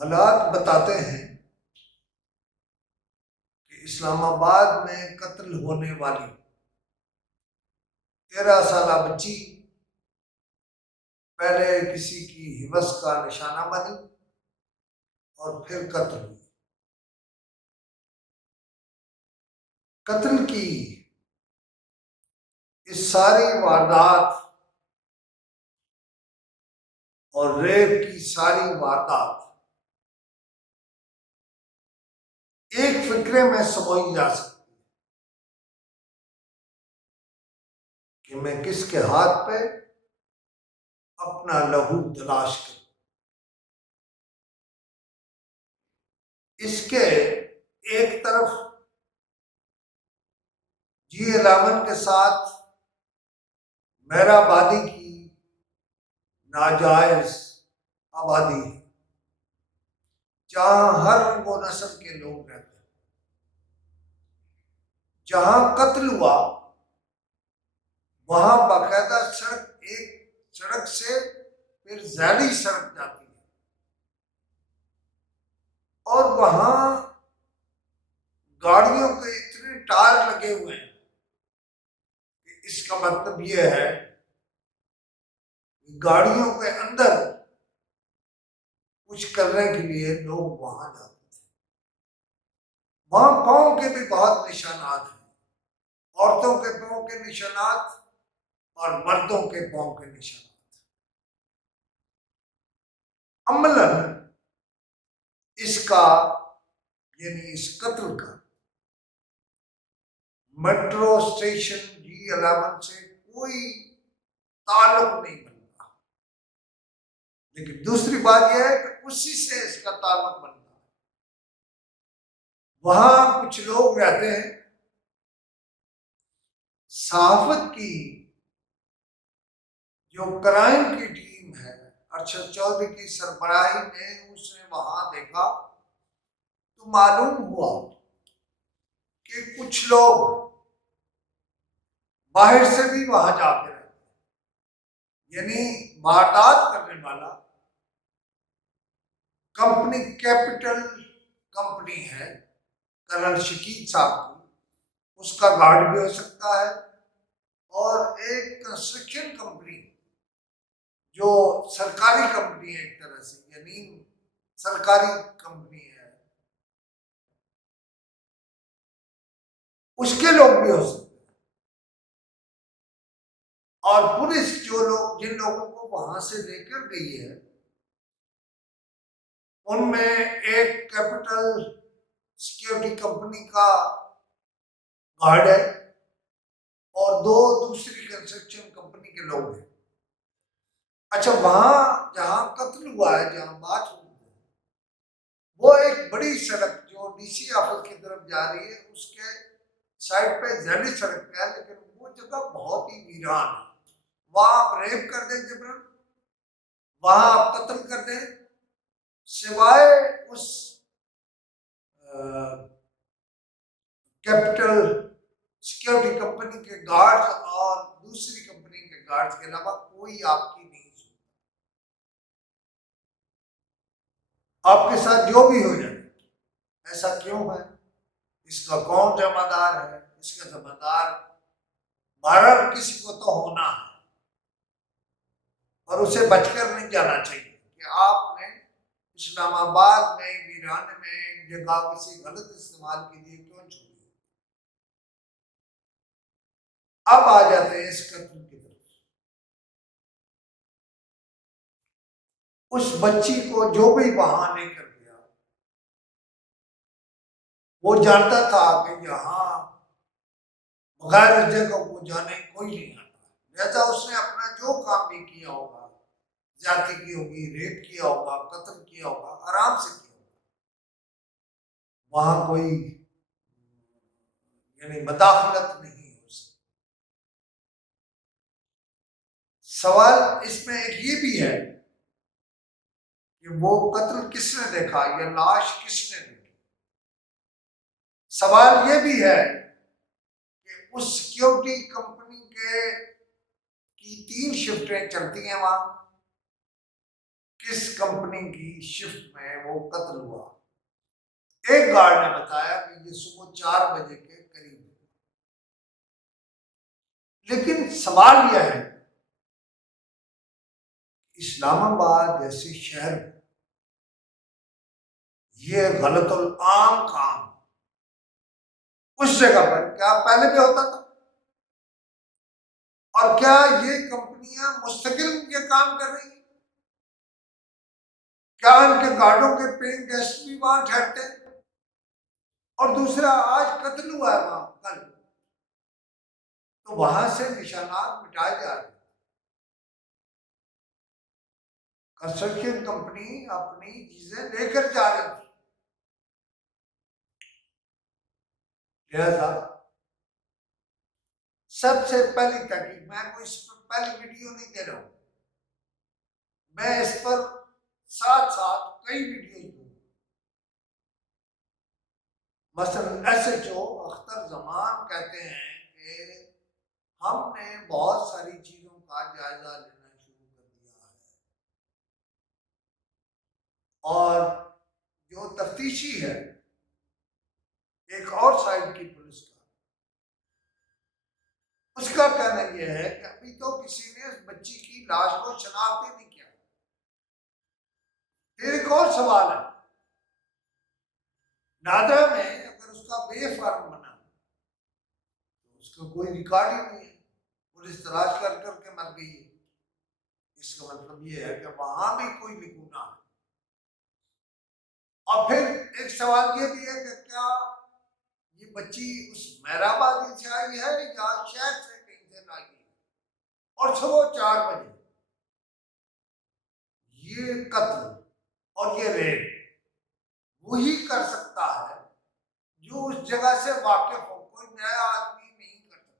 हालात बताते हैं कि इस्लामाबाद में कत्ल होने वाली 13 साल बच्ची पहले किसी की हिवस का निशाना बनी और फिर कत्ल हुई। कत्ल की इस सारी वारदात और रेप की सारी वारदात एक फिक्रे में समोई जा सकती है कि मैं किसके हाथ पे अपना लहू तलाश करूं। इसके एक तरफ G11 के साथ मेहराबादी की नाजायज आबादी है, जहां हर रंग व नस्ल के लोग रहते हैं। जहां कत्ल हुआ वहां बाकायदा एक सड़क से फिर जैली सड़क जाती है और वहां गाड़ियों के इतने टायर लगे हुए हैं कि इसका मतलब यह है कि गाड़ियों के अंदर कुछ करने के लिए लोग वहां जाते थे। वहां पांव के भी बहुत निशानात हैं, औरतों के पांव के निशानात और मर्दों के पांव के निशानात। अमलन इसका यानी इस कत्ल का मेट्रो स्टेशन G11 से कोई ताल्लुक नहीं बनता, लेकिन दूसरी बात यह है कि उसी से इसका ताल्लुक बनता है। वहां कुछ लोग रहते हैं। सहाफत की जो क्राइम की टीम है, अरशद चौधरी की सरबराही में उसने वहां देखा तो मालूम हुआ कि कुछ लोग बाहर से भी वहां जाते रहते हैं। यानी वारदात करने वाला कंपनी कैपिटल कंपनी है कर्नल शकील साहब की, उसका गार्ड भी हो सकता है, और एक कंस्ट्रक्शन कंपनी जो सरकारी कंपनी है, एक तरह से यानी सरकारी कंपनी है, उसके लोग भी हो सकते हैं। और पुलिस जिन लोगों को वहां से लेकर गई है उनमें एक कैपिटल सिक्योरिटी कंपनी का गार्ड है और दो दूसरी कंस्ट्रक्शन कंपनी के लोग हैं। अच्छा, वहां जहां कत्ल हुआ है, जहां बात हुई है, वो एक बड़ी सड़क जो DC ऑफिस की तरफ जा रही है, उसके साइड पे जैली सड़क पे है, लेकिन वो जगह बहुत ही वीरान है। वहां आप रेप कर दें जबरन, वहां आप कत्ल कर दें, सिवाय उस कैपिटल सिक्योरिटी कंपनी के गार्ड्स और दूसरी कंपनी के गार्ड्स के अलावा कोई आपकी नहीं सुनता। आपके साथ जो भी हो जाए, ऐसा क्यों है, इसका कौन जिम्मेदार है? इसका जिम्मेदार बहरहाल किसी को तो होना है और उसे बचकर नहीं जाना चाहिए कि आपने इस्लामाबाद में वीरान में एक जगह किसी गलत इस्तेमाल के लिए क्यों छोड़ी। अब आ जाते हैं इस कत्ल की तरफ। उस बच्ची को जो भी वहां लेकर गया, वो जानता था कि यहाँ बगैर जगह को जाने कोई नहीं आता, लिहाजा उसने अपना जो काम भी किया होगा, ज्यादती की होगी, रेप किया होगा, कत्ल किया होगा, आराम से किया होगा। वहां कोई यानी मदाखलत नहीं हो सकती। सवाल इसमें एक ये भी है कि वो कत्ल किसने देखा या लाश किसने देखी। सवाल ये भी है कि उस सिक्योरिटी कंपनी की 3 शिफ्टें चलती हैं वहां, किस कंपनी की शिफ्ट में वो कत्ल हुआ। एक गार्ड ने बताया कि ये सुबह 4 बजे के करीब। लेकिन सवाल यह है, इस्लामाबाद जैसे शहर में ये गलतुल आम काम उस जगह पर क्या पहले भी होता था? और क्या ये कंपनियां मुस्तकिल ये काम कर रही हैं? क्या इनके गार्डों के पेइंग गेस्ट भी वहां ठहरते हैं? और दूसरा, आज कत्ल हुआ है वहां कल, तो वहां से निशानात मिटाए जा रहे हैं। कंस्ट्रक्शन कंपनी अपनी चीजें लेकर जा रही थी। लिहाजा सबसे पहली तहकीक, मैं कोई इस पर पहली वीडियो नहीं दे रहा हूं, मैं इस पर साथ साथ कई वीडियो दूंगा। मसलन SHO अख्तर जमान कहते हैं कि हमने बहुत सारी चीजों का जायजा लेना शुरू कर दिया है, और जो तफ्तीशी है एक और साइड की पुलिस का, उसका कहना यह है कि अभी तो किसी ने उस बच्ची की लाश को शनाख्त ही नहीं किया। फिर एक और सवाल है, नादरा में अगर उसका बेफार्म बना तो उसका कोई रिकॉर्ड ही नहीं है, पुलिस तलाश कर करके मर गई है। इसका मतलब ये है कि वहां भी कोई निगुना है। और फिर एक सवाल ये भी है कि क्या ये बच्ची उस मेहराबादी से आई है या शहर से कहीं से आई है? और सुबह 4 बजे ये कत्ल और ये रेप वही कर सकता है जो उस जगह से वाकिफ हो, कोई नया आदमी नहीं कर सकता।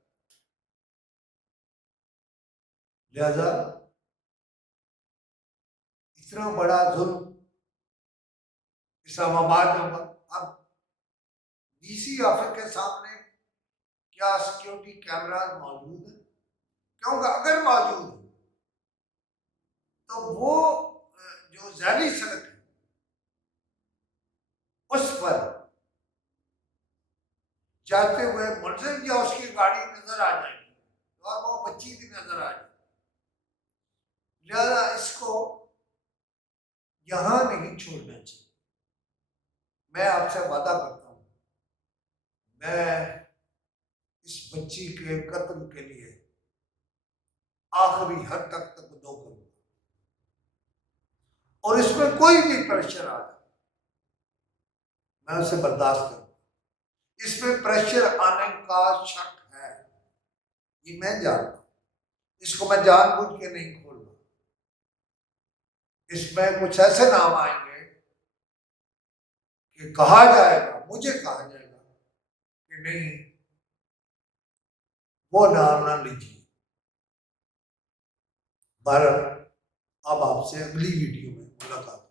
लिहाजा इतना बड़ा जुल्म इस्लामाबाद में हुआ। अब DC ऑफिस के सामने क्या सिक्योरिटी कैमरास मौजूद है? क्योंकि अगर मौजूद है तो वो जो जैली सड़क है उस पर जाते हुए मुलजिम या उसकी गाड़ी नजर आ जाएगी और वो बच्ची भी नजर आ जाएगी। लिहाजा इसको यहां नहीं छोड़ना चाहिए। मैं आपसे वादा करता हूं, मैं इस बच्ची के कत्ल के लिए आखिरी हद तक तकदो करूंगा, और इसमें कोई भी प्रेशर आ जाए मैं उसे बर्दाश्त करूंगा। इसमें प्रेशर आने का शक है, ये मैं जानता हूं, इसको मैं जानबूझ के नहीं खोल रहा। इसमें कुछ ऐसे नाम आएंगे कि कहा जाएगा, मुझे कहा जाएगा कि नहीं वो नाम ना लीजिए। बहरहाल अब आपसे अगली वीडियो में मुलाकात।